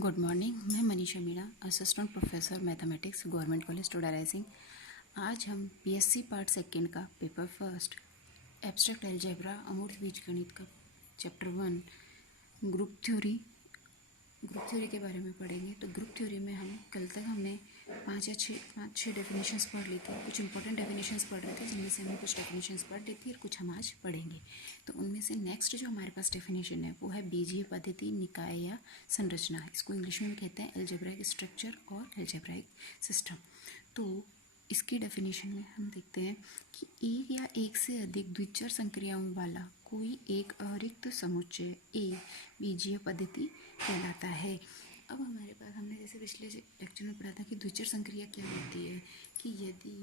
Good morning. मैं Manisha Meena, assistant professor mathematics, government college Toda Raisingh. आज हम बीएससी पार्ट सेकेंड का पेपर फर्स्ट एब्स्ट्रैक्ट अलजेब्रा अमूर्त बीजगणित का चैप्टर 1 ग्रुप थ्योरी के बारे में पढ़ेंगे। तो ग्रुप थ्योरी में हम कल तक हमने पाँच छः डेफिनेशंस पढ़ ली थी। कुछ इंपॉर्टेंट डेफिनेशंस पढ़ रहे थे, जिनमें से हमने कुछ डेफिनेशंस पढ़ ली थी और कुछ हम आज पढ़ेंगे। तो उनमें से नेक्स्ट जो हमारे पास डेफिनेशन है वो है बीजीय पद्धति, निकाय या संरचना। इसको इंग्लिश में कहते हैं अलजेब्राइक स्ट्रक्चर और अलजेब्राइक सिस्टम। तो इसकी डेफिनेशन में हम देखते हैं कि एक या एक से अधिक द्विचर संक्रियाओं वाला कोई एक अरिक्त समुच्चय ए बीजीय पद्धति कहलाता है। अब हमारे पास हमने जैसे पिछले लेक्चर में पढ़ा था कि द्विचर संक्रिया क्या होती है, कि यदि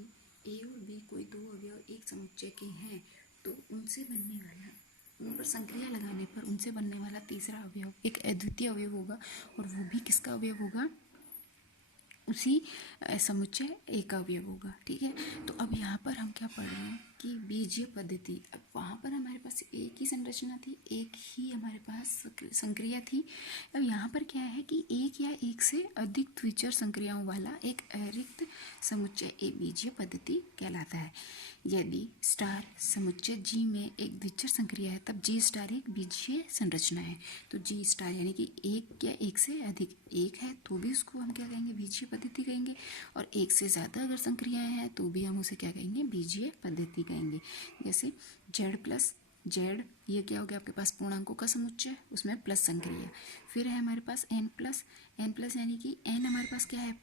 ए और बी कोई दो अवयव एक समुच्चय के हैं तो उनसे बनने वाला, उन पर संक्रिया लगाने पर उनसे बनने वाला तीसरा अवयव एक अद्वितीय अवयव होगा, और वो भी किसका अवयव होगा? उसी समुच्चय एक अवयव होगा। ठीक है। तो अब यहाँ पर हम क्या पढ़ रहे हैं कि बीजीय पद्धति। अब वहाँ पर हमारे पास एक ही संरचना थी, एक ही हमारे पास संक्रिया थी। अब यहाँ पर क्या है कि एक या एक से अधिक द्विचर संक्रियाओं वाला एक अरिक्त समुच्चय एक बीजीय पद्धति कहलाता है। यदि स्टार समुच्चय जी में एक द्विचर संक्रिया है तब जी स्टार एक बीजीय संरचना है। तो जी स्टार यानी कि एक या एक से अधिक, एक है तो भी उसको हम क्या कहेंगे? बीजीय पद्धति कहेंगे। और एक से ज़्यादा अगर संक्रियाएं हैं तो भी हम उसे क्या कहेंगे? बीजीय पद्धति कहेंगे। जैसे जेड प्लस जेड, ये क्या हो गया आपके पास? पूर्णांकों का समुच्चय, उसमें प्लस संक्रिया। फिर है हमारे पास एन प्लस यानी कि एन हमारे पास क्या है?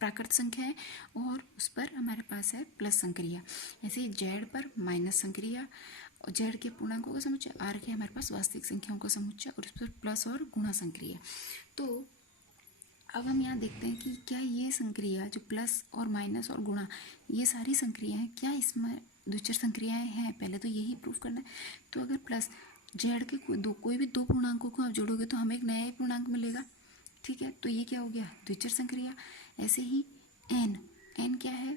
प्राकृत संख्या है, और उस पर हमारे पास है प्लस संक्रिया। ऐसे जेड पर माइनस संक्रिया, और जेड के पूर्णांकों का समुच्चय, आर के हमारे पास वास्तविक संख्याओं का समुच्चय, और उस पर प्लस और गुणा संक्रिया। तो अब हम यहाँ देखते हैं कि क्या ये संक्रिया जो प्लस और माइनस और गुणा, ये सारी संक्रियाएं क्या इसमें द्विचर संक्रियाएं हैं? पहले तो यही प्रूफ करना है। तो अगर प्लस जेड के कोई भी दो पूर्णांकों को आप जोड़ोगे तो हमें एक नया पूर्णांक मिलेगा। ठीक है। तो ये क्या हो गया? द्विचर संक्रिया। ऐसे ही एन क्या है?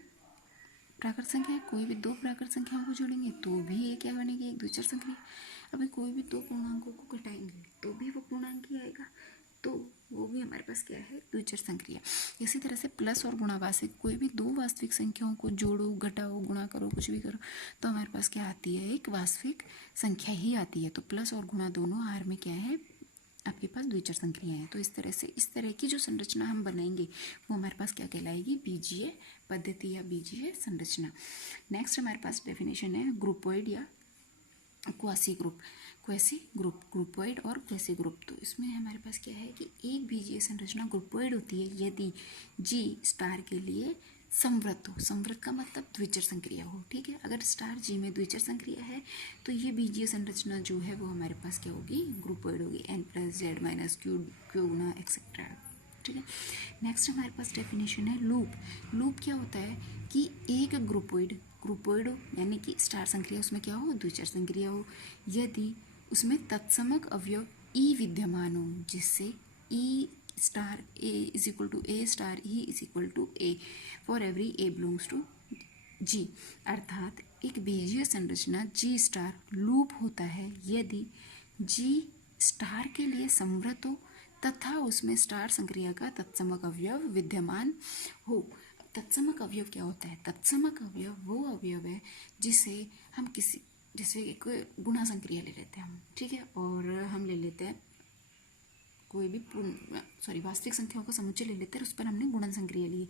प्राकृत संख्या है। कोई भी दो प्राकृत संख्याओं को जोड़ेंगे तो भी ये क्या बनेगी? एक द्विचर संक्रिया। अभी कोई भी दो पूर्णांकों को घटाएंगे तो भी वो पूर्णांक ही आएगा, तो वो भी हमारे पास क्या है? द्विचर संक्रिया। इसी तरह से प्लस और गुणा वास्तविक, कोई भी दो वास्तविक संख्याओं को जोड़ो, घटाओ, गुणा करो, कुछ भी करो तो हमारे पास क्या आती है? एक वास्तविक संख्या ही आती है। तो प्लस और गुणा दोनों आर में क्या है? आपके पास द्विचर संक्रिया है। तो इस तरह की जो संरचना हम बनाएंगे वो हमारे पास क्या कहलाएगी? बीजीय पद्धति या बीजीय संरचना। नेक्स्ट हमारे पास डेफिनेशन है ग्रुपोइड या क्वासी ग्रुप, ग्रुपोइड और क्वासी ग्रुप। तो इसमें हमारे पास क्या है कि एक बीजीय संरचना ग्रुपोइड होती है यदि जी स्टार के लिए समवृत्त हो। समवृत्त का मतलब द्विचर संक्रिया हो। ठीक है। अगर स्टार जी में द्विचर संक्रिया है तो ये बीजीय संरचना जो है वो हमारे पास क्या होगी? ग्रुपोइड होगी। N plus Z minus Q गुना एक्सेट्रा। ठीक है। नेक्स्ट हमारे पास डेफिनेशन है लूप क्या होता है कि एक ग्रुपोइड हो, यानी कि स्टार संक्रिया उसमें क्या हो? द्विचर संक्रिया हो, यदि उसमें तत्समक अवयव ई विद्यमान हो, जिससे e star a is equal to a star e is equal to a for every a belongs to G. अर्थात एक बीजीय संरचना जी स्टार लूप होता है यदि जी स्टार के लिए समवृत्त हो तथा उसमें स्टार संक्रिया का तत्समक अवयव विद्यमान हो। तत्समक अवयव क्या होता है? तत्समक अवयव वो अवयव है जिसे हम जैसे एक गुणा संक्रिया ले लेते हैं हम। ठीक है। और हम ले लेते हैं कोई भी वास्तविक संख्याओं का समुच्चय ले लेते हैं, उस पर हमने गुणन संक्रिया ली।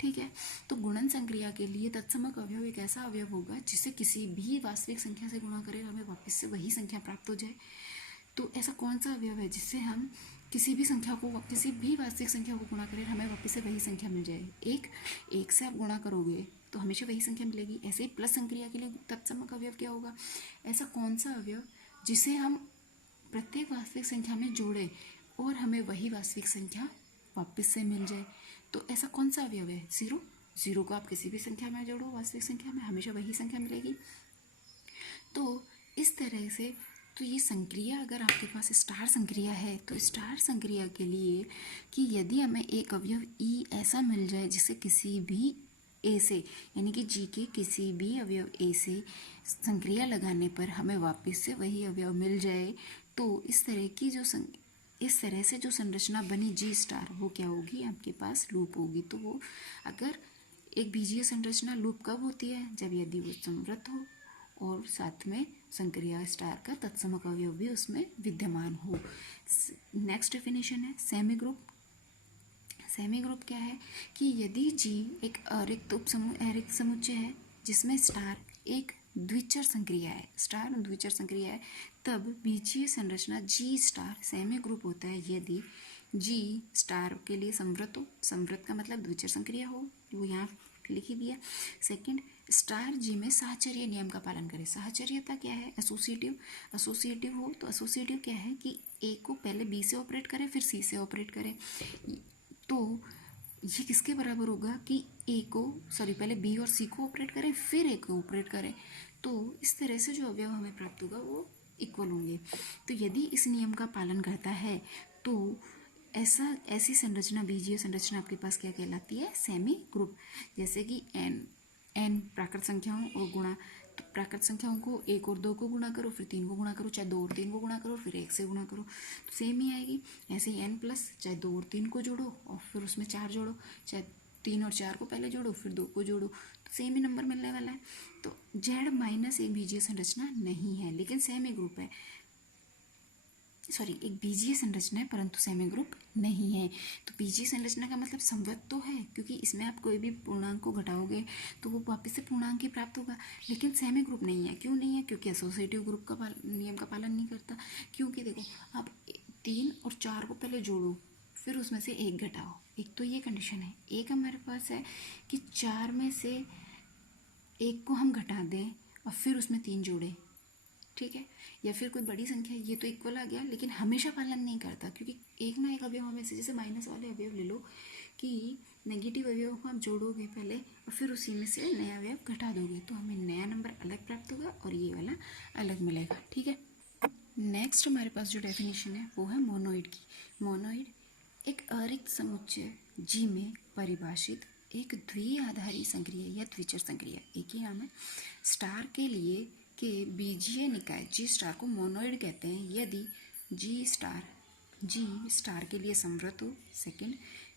ठीक है। तो गुणन संक्रिया के लिए तत्समक अवयव एक ऐसा अवयव होगा जिसे किसी भी वास्तविक संख्या से गुणा करें हमें वापस से वही संख्या प्राप्त हो जाए। तो ऐसा कौन सा अवयव है जिससे हम किसी भी वास्तविक संख्या को गुणा करें हमें वापस से वही संख्या मिल जाए? एक से आप गुणा करोगे तो हमेशा वही संख्या मिलेगी। ऐसे ही प्लस संक्रिया के लिए तत्समक अवयव क्या होगा? ऐसा कौन सा अवयव जिसे हम प्रत्येक वास्तविक संख्या में जोड़ें और हमें वही वास्तविक संख्या वापस से मिल जाए? तो ऐसा कौन सा अवयव है? जीरो को आप किसी भी संख्या में जोड़ो वास्तविक संख्या में, हमेशा वही संख्या मिलेगी। तो इस तरह से तो ये संक्रिया अगर आपके पास स्टार संक्रिया है तो स्टार संक्रिया के लिए कि यदि हमें एक अवयव ई ऐसा मिल जाए जिसे किसी भी ए से, यानी कि जी के किसी भी अवयव ए से संक्रिया लगाने पर हमें वापस से वही अवयव मिल जाए, तो इस तरह की जो इस तरह से जो संरचना बनी जी स्टार वो क्या होगी, आपके पास लूप होगी। तो वो अगर एक बीजीय संरचना लूप कब होती है, जब यदि वो समृद्ध हो और साथ में संक्रिया स्टार का तत्समक अवयव भी उसमें विद्यमान हो। नेक्स्ट डेफिनेशन है सेमी ग्रुप। सेमी ग्रुप क्या है कि यदि जी एक अरिक्त समुच्चय है जिसमें स्टार एक द्विचर संक्रिया है, स्टार द्विचर संक्रिया है, तब बीजीय संरचना जी स्टार सेमी ग्रुप होता है यदि जी स्टार के लिए समृद्ध हो। समृद्ध का मतलब द्विचर संक्रिया हो, वो यहाँ लिखी भी है। सेकंड, स्टार जी में साहचर्य नियम का पालन करे। साहचर्यता क्या है, एसोसिएटिव। एसोसिएटिव हो तो एसोसिएटिव क्या है कि ए को पहले बी से ऑपरेट करे फिर सी से ऑपरेट करे। तो ये किसके बराबर होगा कि ए को पहले बी और सी को ऑपरेट करें फिर ए को ऑपरेट करें। तो इस तरह से जो अवयव हमें प्राप्त होगा वो इक्वल होंगे। तो यदि इस नियम का पालन करता है तो ऐसी संरचना, बीजीय संरचना आपके पास क्या कहलाती है, सेमी ग्रुप। जैसे कि एन प्राकृत संख्याओं और गुणा, तो प्राकृत संख्याओं को 1 और 2 को गुणा करो फिर 3 को गुणा करो, चाहे 2 और 3 को गुणा करो फिर 1 से गुणा करो, तो सेम ही आएगी। ऐसे ही एन प्लस, चाहे 2 और 3 को जोड़ो और फिर उसमें 4 जोड़ो, चाहे 3 और 4 को पहले जोड़ो फिर 2 को जोड़ो, तो सेम ही नंबर मिलने वाला है। तो जेड माइनस एक बीजीय संरचना नहीं है लेकिन सेमी ग्रुप है, एक बीजीय संरचना है परंतु सेमी ग्रुप नहीं है। तो बीजीय संरचना का मतलब समृद्ध तो है क्योंकि इसमें आप कोई भी पूर्णांक को घटाओगे तो वो वापस से पूर्णांक ही प्राप्त होगा, लेकिन सेमी ग्रुप नहीं है। क्यों नहीं है, क्योंकि एसोसिएटिव ग्रुप का नियम का पालन नहीं करता। क्योंकि देखो आप 3 और 4 को पहले जोड़ो फिर उसमें से 1 घटाओ, एक तो ये कंडीशन है। एक हमारे पास है कि 4 में से 1 को हम घटा दें और फिर उसमें 3 जोड़ें, ठीक है, या फिर कोई बड़ी संख्या, ये तो इक्वल आ गया लेकिन हमेशा पालन नहीं करता क्योंकि एक ना एक अवयव हमें से, जैसे माइनस वाले अवयव ले लो कि नेगेटिव अवयव को आप जोड़ोगे पहले और फिर उसी में से नया अवयव घटा दोगे तो हमें नया नंबर अलग प्राप्त होगा और ये वाला अलग मिलेगा, ठीक है। नेक्स्ट हमारे पास जो डेफिनेशन है वो है मोनोइड की। मोनोइड एक अरिक्त समुच्चय जी में परिभाषित एक द्विआधारी संक्रिया या द्विचर संक्रिया, एक ही नाम है। स्टार के लिए के बीजीय निकाय जी स्टार को मोनोइड कहते हैं यदि जी स्टार के लिए समृद्ध हो। सेकंड,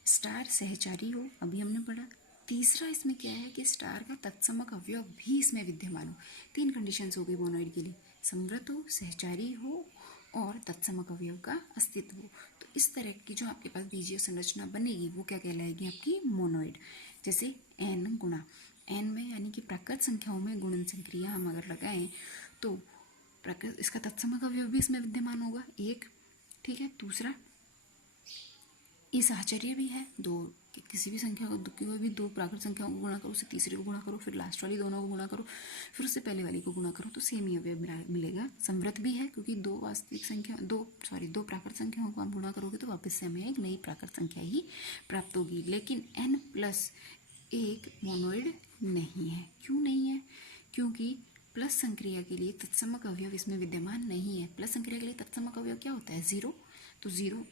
स्टार सहचारी हो, अभी हमने पढ़ा। तीसरा इसमें क्या है कि स्टार का तत्समक अवयव भी इसमें विद्यमान हो। 3 कंडीशंस हो गई मोनोइड के लिए, समृद्ध हो, सहचारी हो और तत्समक अवयव का अस्तित्व हो। तो इस तरह की जो आपके पास बीजीय संरचना बनेगी वो क्या कहलाएगी, आपकी मोनोइड। जैसे एन गुणा, एन में यानी कि प्राकृत संख्याओं में गुणन संक्रिया हम अगर लगाएं तो इसका तत्समक अवयव भी इसमें विद्यमान होगा 1, ठीक है। दूसरा, ये साहचर्य भी है, 2 किसी भी संख्या को कोई भी 2 प्राकृत संख्याओं को गुणा करो, उससे तीसरे को गुणा करो, फिर लास्ट वाली दोनों को गुणा करो, फिर उससे पहले वाली को गुणा करो, तो सेम ही अवयव मिलेगा। समृद्ध भी है क्योंकि 2 प्राकृत संख्याओं को आप गुणा करोगे तो वापस से हमें एक नई प्राकृत संख्या ही प्राप्त होगी। लेकिन n+1 मोनोइड नहीं है। क्यों नहीं है, क्योंकि प्लस संक्रिया के लिए तत्समक अवयव इसमें विद्यमान नहीं है। प्लस संक्रिया के लिए तत्समक अवयव क्या होता है, 0, तो 0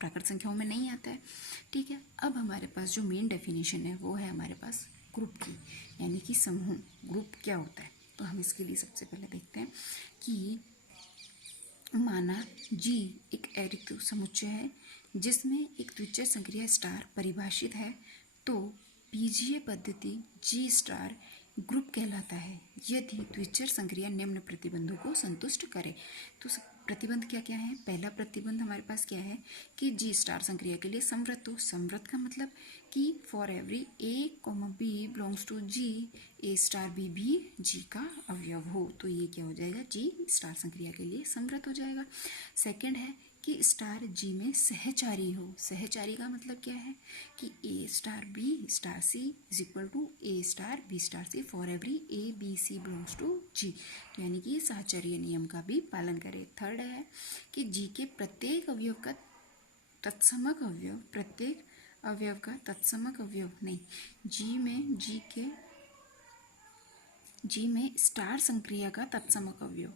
प्राकृत संख्याओं में नहीं आता है, ठीक है। अब हमारे पास जो मेन डेफिनेशन है वो है हमारे पास ग्रुप की, यानी कि समूह। ग्रुप क्या होता है, तो हम इसके लिए सबसे पहले देखते हैं कि माना जी एक अरिक्त समुच्चय है जिसमें एक द्विचर संक्रिया स्टार परिभाषित है, तो बीजीय पद्धति जी स्टार ग्रुप कहलाता है यदि द्विचर संक्रिया निम्न प्रतिबंधों को संतुष्ट करे। तो प्रतिबंध क्या क्या है, पहला प्रतिबंध हमारे पास क्या है कि जी स्टार संक्रिया के लिए समृद्ध हो। समृद्ध का मतलब कि for every A comma B belongs to G, A star B भी जी का अवयव हो, तो ये क्या हो जाएगा, जी स्टार संक्रिया के लिए समृद्ध हो जाएगा। सेकंड है कि स्टार जी में सहचारी हो। सहचारी का मतलब क्या है कि a star b star c is equal to a star b star c for every a b c belongs to G, तो यानी कि साहचर्य नियम का भी पालन करे। थर्ड है कि जी के प्रत्येक अवयव का तत्समक अवयव, प्रत्येक अवयव का तत्समक अवयव नहीं, जी में स्टार संक्रिया का तत्समक अवयव,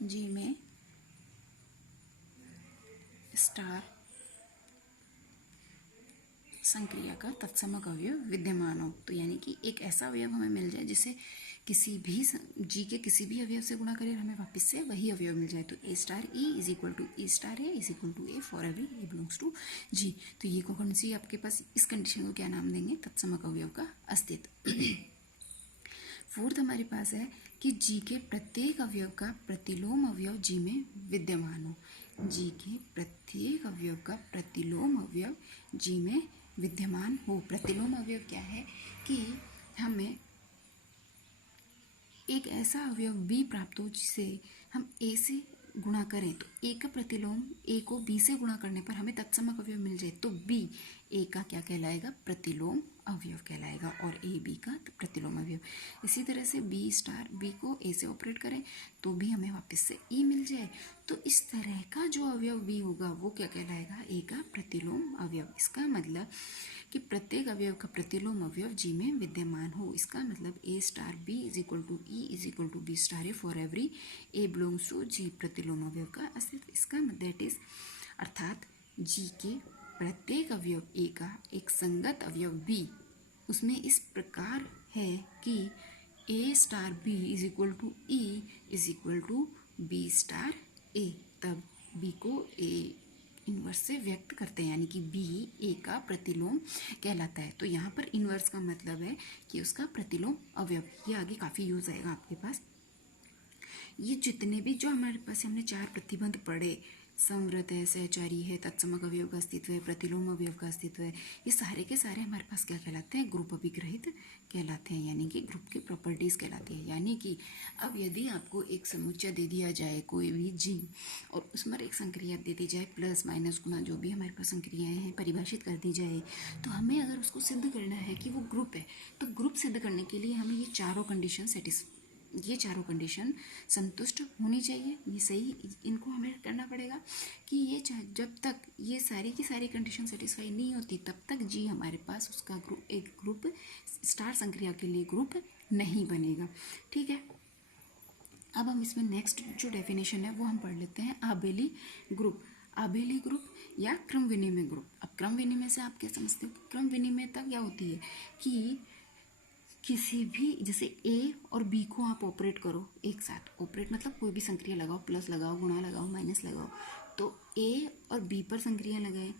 जी में स्टार संक्रिया का तत्समक अवयव विद्यमान हो। तो यानी कि एक ऐसा अवयव हमें मिल जाए जिसे किसी भी जी के किसी भी अवयव से गुणा करें, हमें वापस से वही अवयव मिल जाए। तो a star e is equal to a star a is equal to a for every a belongs to G. तो ये कौन सी आपके पास, इस कंडीशन को क्या नाम देंगे, तत्समक अवयव का अस्तित्व। फोर्थ हमारे पास है कि जी के प्रत्येक अवयव का प्रतिलोम अवयव जी में विद्यमान हो। जी के प्रत्येक अवयव का प्रतिलोम अवयव जी में विद्यमान हो। प्रतिलोम अवयव क्या है कि हमें एक ऐसा अवयव बी प्राप्त हो जिसे हम ए से गुणा करें, तो ए का प्रतिलोम ए को बी से गुणा करने पर हमें तत्समक अवयव मिल जाए, तो बी ए का क्या कहलाएगा, प्रतिलोम अवयव कहलाएगा, और ए बी का प्रतिलोम अवयव। इसी तरह से बी स्टार बी को ए से ऑपरेट करें तो भी हमें वापस से ई मिल जाए, तो इस तरह का जो अवयव बी होगा वो क्या कहलाएगा, ए का प्रतिलोम अवयव। इसका मतलब कि प्रत्येक अवयव का प्रतिलोम अवयव जी में विद्यमान हो। इसका मतलब a star b is equal to e is equal to b star a for every a belongs to G, प्रतिलोम अवयव का अस्तित्व। इसका मतलब दैट इज, अर्थात जी के प्रत्येक अवयव ए का एक संगत अवयव बी उसमें इस प्रकार है कि a star b is equal to e is equal to b star a, तब बी को ए इनवर्स से व्यक्त करते हैं, यानी कि बी ए का प्रतिलोम कहलाता है। तो यहाँ पर इनवर्स का मतलब है कि उसका प्रतिलोम अवयव, ये आगे काफ़ी यूज आएगा आपके पास। ये जितने भी जो हमारे पास हमने 4 प्रतिबंध पढ़े, संवृत है, सहचारी है, तत्समक अवयव का अस्तित्व है, प्रतिलोम अवयव का अस्तित्व है, ये सारे के सारे हमारे पास क्या कहलाते हैं, ग्रुप अभिग्रहित कहलाते हैं, यानी कि ग्रुप की प्रॉपर्टीज कहलाती है। यानी कि अब यदि आपको एक समुच्चय दे दिया जाए कोई भी जी, और उस पर एक संक्रिया दे दी जाए, प्लस माइनस गुना जो भी हमारे पास संक्रियाएं हैं परिभाषित कर दी जाए, तो हमें अगर उसको सिद्ध करना है कि वो ग्रुप है, तो ग्रुप सिद्ध करने के लिए हमें ये चारों कंडीशन संतुष्ट होनी चाहिए। ये सही, इनको हमें करना पड़ेगा कि ये जब तक ये सारी की सारी कंडीशन सेटिस्फाई नहीं होती तब तक जी हमारे पास उसका एक ग्रुप स्टार संक्रिया के लिए ग्रुप नहीं बनेगा। ठीक है, अब हम इसमें नेक्स्ट जो डेफिनेशन है वो हम पढ़ लेते हैं, आबेली ग्रुप। आबेली ग्रुप या क्रम विनिमय ग्रुप। अब क्रम विनिमय से आप क्या समझते हो, क्रम विनिमयता क्या होती है कि किसी भी, जैसे ए और बी को आप ऑपरेट करो एक साथ, ऑपरेट मतलब कोई भी संक्रिया लगाओ, प्लस लगाओ, गुणा लगाओ, माइनस लगाओ, तो ए और बी पर संक्रिया लगाए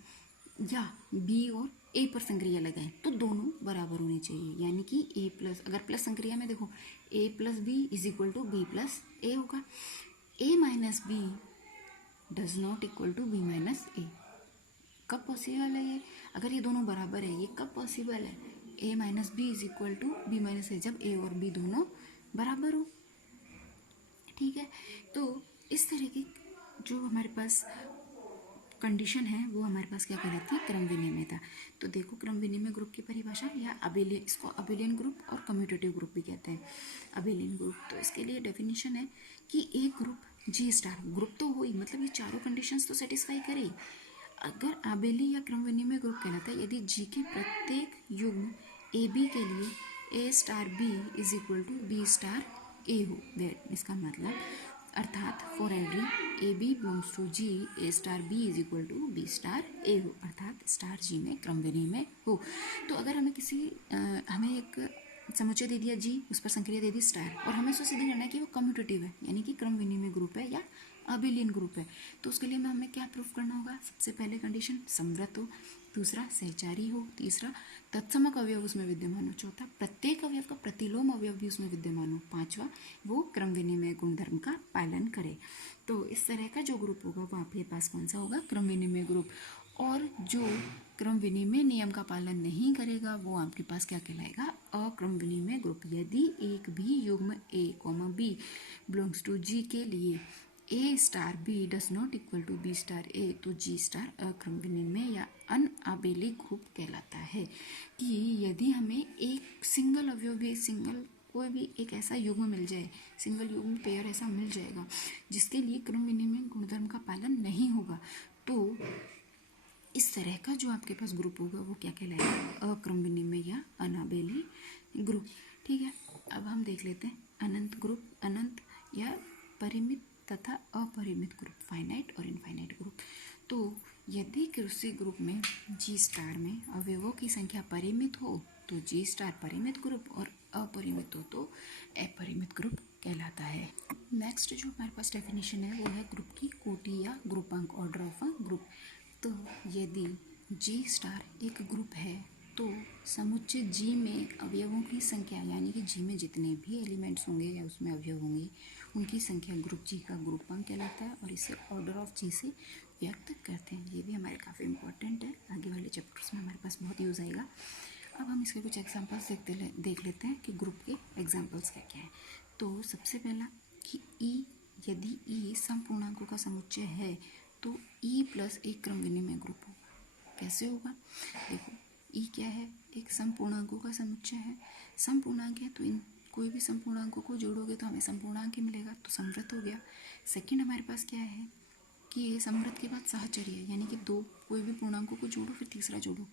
या बी और ए पर संक्रिया लगाए तो दोनों बराबर होने चाहिए। यानी कि ए प्लस, अगर प्लस संक्रिया में देखो a plus b is equal to b plus a होगा, a minus b does not equal to b minus a. कब पॉसिबल है ये, अगर ये दोनों बराबर है, ये कब पॉसिबल है, a minus b is equal to b minus a, जब ए और बी दोनों बराबर हो। ठीक है, तो इस तरह की जो हमारे पास कंडीशन है वो हमारे पास क्या कहलाती है, क्रम विनिमयता। तो देखो क्रम विनिमय ग्रुप की परिभाषा, या अबेलियन, इसको अबेलियन ग्रुप और कम्यूटेटिव ग्रुप भी कहते हैं। अबेलियन ग्रुप, तो इसके लिए डेफिनेशन है कि एक ग्रुप जी स्टार, ग्रुप तो हो ही, मतलब ये चारों कंडीशंस तो सेटिस्फाई करे, अगर आबेली या क्रम विनिमय ग्रुप कहलाता है यदि जी के प्रत्येक युग्म ए बी के लिए a star b is equal to b star a हो। इसका मतलब, अर्थात for every a b belongs to G A star b is equal to b star a हो, अर्थात स्टार जी में क्रम विनिमय हो। तो अगर हमें हमें एक समुच्चय दे दिया जी, उस पर संक्रिया दे दी स्टार, और हमें उसको सिद्ध करना है कि वो कम्यूटेटिव है, यानी कि क्रम विनिमय ग्रुप है या अबेलियन ग्रुप है, तो उसके लिए हमें क्या प्रूफ करना होगा, सबसे पहले कंडीशन समृत हो, दूसरा सहचारी हो, तीसरा तत्समक अवयव उसमें विद्यमान हो, चौथा प्रत्येक अवयव का प्रतिलोम अवयव भी उसमें विद्यमान हो, पांचवा वो क्रम विनिमय गुणधर्म का पालन करे। तो इस तरह का जो ग्रुप होगा वो आपके पास कौन सा होगा, क्रम विनिमय ग्रुप। और जो क्रम विनिमय नियम का पालन नहीं करेगा वो आपके पास क्या कहलाएगा, अक्रम विनिमय ग्रुप। यदि एक भी युग्म a comma B belongs to G के लिए a star b does not equal to b star a, तो जी स्टार अक्रम विनिमय या अनआबेली ग्रुप कहलाता है। कि यदि हमें एक सिंगल अवयव भी, सिंगल कोई भी एक ऐसा युग्म मिल जाए, सिंगल युग्म पेयर ऐसा मिल जाएगा जिसके लिए क्रम विनिमय गुणधर्म का पालन नहीं होगा, तो इस तरह का जो आपके पास ग्रुप होगा वो क्या कहलाएगा, अक्रम विनिमय या अनाबेली ग्रुप। ठीक है, अब हम देख लेते हैं अनंत ग्रुप, अनंत या परिमित तथा अपरिमित ग्रुप, फाइनाइट और इनफाइनाइट ग्रुप। तो यदि किसी ग्रुप में जी स्टार में अवयवों की संख्या परिमित हो तो जी स्टार परिमित ग्रुप, और अपरिमित हो तो अपरिमित ग्रुप कहलाता है। नेक्स्ट जो हमारे पास डेफिनेशन है वो है ग्रुप की कोटि या ग्रुपांक, ऑर्डर ऑफ अ ग्रुप। तो यदि जी स्टार एक ग्रुप है तो समुच्चय जी में अवयवों की संख्या, यानी कि जी में जितने भी एलिमेंट्स होंगे या उसमें अवयव होंगे उनकी संख्या ग्रुप जी का ग्रुपांक कहलाता है, और इसे ऑर्डर ऑफ जी से व्यक्त करते हैं। ये भी हमारे काफ़ी इंपॉर्टेंट है, आगे वाले चैप्टर्स में हमारे पास बहुत यूज़ आएगा। अब हम इसके कुछ एग्जांपल्स देख लेते हैं कि ग्रुप के एग्जांपल्स क्या क्या है। तो सबसे पहला कि ई, यदि ई समपूर्णांकों का समुच्चय है तो ई प्लस एक क्रम विनिमय ग्रुप होगा। कैसे होगा? देखो, ई क्या है? एक समपूर्णांकों का समुच्चय है। समपूर्णांक है तो इन कोई भी समपूर्णांकों को जोड़ोगे तो हमें समपूर्णांक ही मिलेगा, तो समवृत्त हो गया। सेकंड हमारे पास क्या है कि ये समवृत्त के बाद साहचर्य है, यानी कि दो कोई भी पूर्णांकों को जोड़ो फिर तीसरा जोड़ो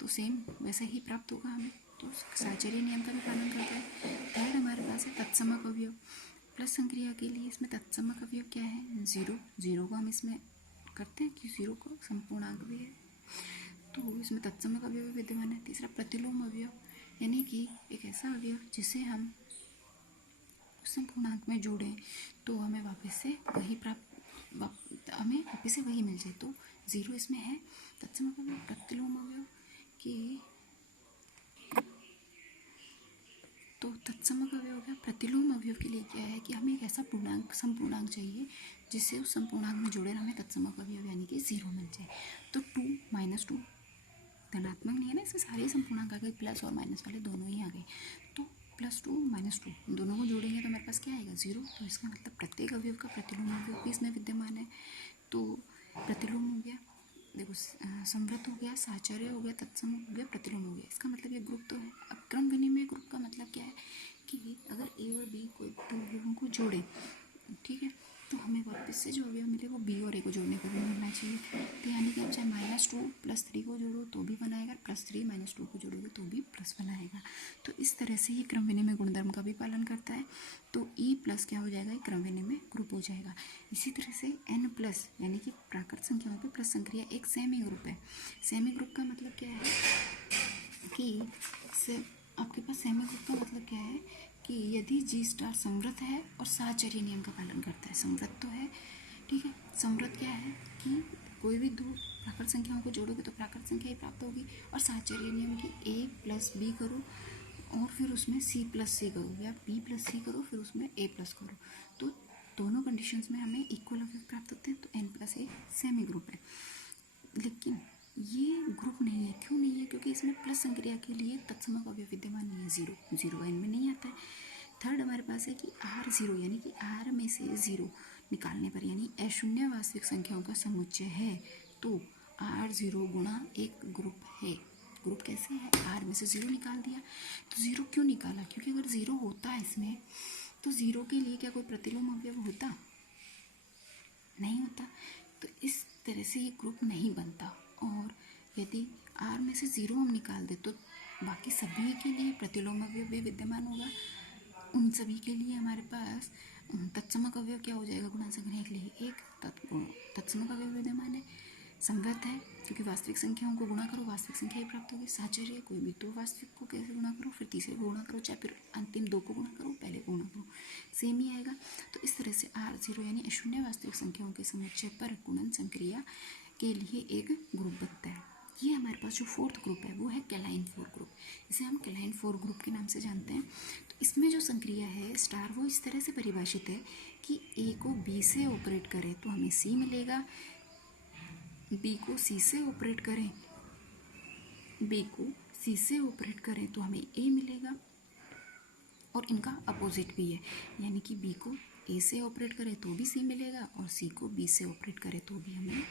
तो सेम वैसा ही प्राप्त होगा हमें, तो साहचर्य नियम का भी पालन करता है। थर्ड हमारे पास है तत्समक अवयव। प्लस संक्रिया के लिए इसमें तत्समक अवयव क्या है? जीरो। जीरो को हम इसमें करते हैं कि जीरो को संपूर्णांक भी है तो इसमें तत्समक अवयव विद्यमान है। तीसरा प्रतिलोम अवयव, यानी कि एक ऐसा अवयव जिसे हम संपूर्णांक में जोड़ें तो हमें वापस से वही मिल जाए, तो जीरो इसमें है। तत्समक अवयव, प्रतिलोम अवयव कि तो तत्समक अवयव हो गया। प्रतिलोम अवयव के लिए क्या है कि हमें एक ऐसा संपूर्णांक चाहिए जिससे उस संपूर्णांक में जोड़े हमें तत्समक अवयव यानी कि जीरो मिल जाए। तो 2 - 2 धनात्मक नहीं है ना, इसमें सारे संपूर्णांक आ गए, प्लस और माइनस वाले दोनों ही आ गए। तो +2 - 2 दोनों को जोड़ेंगे तो हमारे पास क्या आएगा? जीरो। तो इसका मतलब प्रत्येक अवयव का प्रतिलोम अवयव भी इसमें विद्यमान है। तो प्रतिलोम हो गया, देखो समवृत्त हो गया, साहचर्य हो गया, तत्सम हो गया, प्रतिलोम हो गया। इसका मतलब ये ग्रुप तो है। अब क्रम विनिमय ग्रुप का मतलब क्या है कि अगर ए और बी कोई दो अवयवों को जोड़े, ठीक है, तो हमें वापस से जो अवयव मिले वो बी और ए को जोड़ने पर भी मिलना चाहिए। तो यानी कि आप चाहे -2 + 3 को जोड़ो तो भी बनाएगा, +3 - 2 को जोड़ोगे तो भी प्लस बनाएगा। तो इस तरह से ये क्रम विनिमय गुणधर्म का भी पालन करता है। तो ई प्लस क्या हो जाएगा? क्रम विनिमय ग्रुप हो जाएगा। इसी तरह से n प्लस, यानी कि प्राकृत संख्याओं पे प्लस संक्रिया एक सेमी ग्रुप है। सेमी ग्रुप का मतलब क्या है कि आपके पास सेमी ग्रुप का मतलब क्या है कि यदि जी स्टार समवृत्त है और साहचर्य नियम का पालन करता है। समवृत्त तो है, ठीक है। समवृत्त क्या है कि कोई भी दो प्राकृत संख्याओं को जोड़ोगे तो प्राकृत संख्या ही प्राप्त होगी, और साहचर्य नियम की a + b करो और फिर उसमें c + c करो, या b + c करो फिर उसमें a + करो, तो दोनों कंडीशंस में हमें इक्वल अवयव प्राप्त होते हैं। तो n + a सेमी ग्रुप है। लेकिन ये ग्रुप नहीं है। क्यों नहीं है? क्योंकि इसमें प्लस संक्रिया के लिए तत्समक अवयव विद्यमान नहीं है। जीरो n में नहीं आता है। थर्ड हमारे पास है कि R0, यानी कि R में से 0 निकालने पर, यानी अशून्य वास्तविक संख्याओं का समुच्चय है तो R0 गुणा एक ग्रुप है। ग्रुप कैसे है? R में से 0 निकाल दिया। तो 0 क्यों निकाला? क्योंकि अगर 0 होता है इसमें तो 0 के लिए क्या कोई प्रतिलोम अवयव होता? नहीं होता। तो इस तरह से ये ग्रुप नहीं बनता। और यदि R में से 0 हम निकाल दे तो बाकी सभी के लिए प्रतिलोम अवयव भी विद्यमान होगा। उन सभी के लिए हमारे पास तत्समक अवयव क्या हो जाएगा? गुणा संग्रह के लिए एक तत्समक अवयव विद्यमान है। समवृत्त है क्योंकि वास्तविक संख्याओं को गुणा करो वास्तविक संख्या ही प्राप्त होगी। साहचर्य, कोई भी दो वास्तविक को कैसे गुणा करो, फिर तीसरे को गुणा करो, चाहे फिर अंतिम दो को गुणा करो, पहले को गुणा करो, सेम ही आएगा। तो इस तरह से R0 यानी अशून्य वास्तविक संख्याओं के समुच्चय पर गुणन संक्रिया के लिए एक ग्रुप बनता है। ये हमारे पास जो फोर्थ ग्रुप है वो है कैलाइन फोर ग्रुप। इसे हम कैलाइन फोर ग्रुप के नाम से जानते हैं। तो इसमें जो संक्रिया है स्टार वो इस तरह से परिभाषित है कि ए को बी से ऑपरेट करें तो हमें सी मिलेगा, बी को सी से ऑपरेट करें तो हमें ए मिलेगा, और इनका अपोजिट भी है, यानी कि बी को ए से ऑपरेट करें तो भी सी मिलेगा और सी को बी से ऑपरेट करें तो भी हमें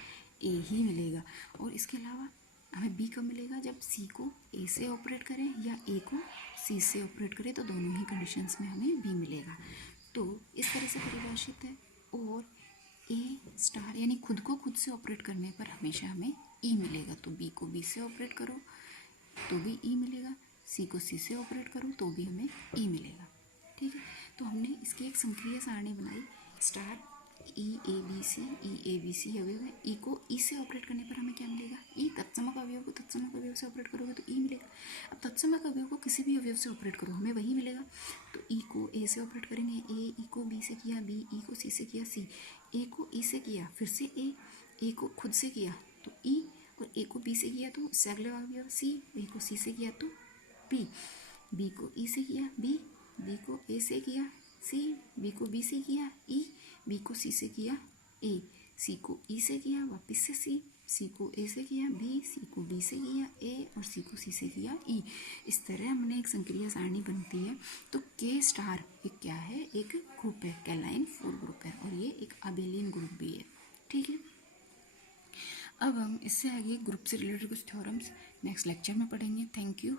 ए ही मिलेगा। और इसके अलावा हमें बी कब मिलेगा? जब सी को ए से ऑपरेट करें या ए को सी से ऑपरेट करें, तो दोनों ही कंडीशंस में हमें बी मिलेगा। तो इस तरह से परिभाषित है। और ए स्टार यानी खुद को खुद से ऑपरेट करने पर हमेशा हमें ई मिलेगा। तो बी को बी से ऑपरेट करो तो भी ई मिलेगा, सी को सी से ऑपरेट करो तो भी हमें ई मिलेगा। ठीक है, तो हमने इसकी एक संक्रिय सारणी बनाई। स्टार ई ए बी सी अवयव है। ई को ई से ऑपरेट करने पर हमें क्या मिलेगा? ई। तत्समक अवयव को तत्समक अवयव से ऑपरेट करोगे तो ई मिलेगा। अब तत्समक अवयव को किसी भी अवयव से ऑपरेट करो, हमें वही मिलेगा। तो ई को ए से ऑपरेट करेंगे, ए। ई को बी से किया, बी। ई को सी से किया, सी। ए को ई से किया, फिर से ए। ए को खुद से किया तो ई, और ए को बी से किया तो उससे अगले अवयव सी। ए को सी से किया तो बी। बी को ई से किया, बी। बी को ए से किया, सी। बी को बी से किया, ई। बी को सी से किया, ए। सी को ई से किया, वापस से सी। सी को ए से किया, बी। सी को बी से किया, ए। और सी को सी से किया, ई। इस तरह हमने एक संक्रिया सारणी बनती है। तो के स्टार एक क्या है? एक ग्रुप है, कैलाइन 4 ग्रुप है, और ये एक अबेलियन ग्रुप भी है। ठीक है। अब हम इससे आगे ग्रुप से रिलेटेड कुछ थ्योरम्स नेक्स्ट लेक्चर में पढ़ेंगे। Thank you.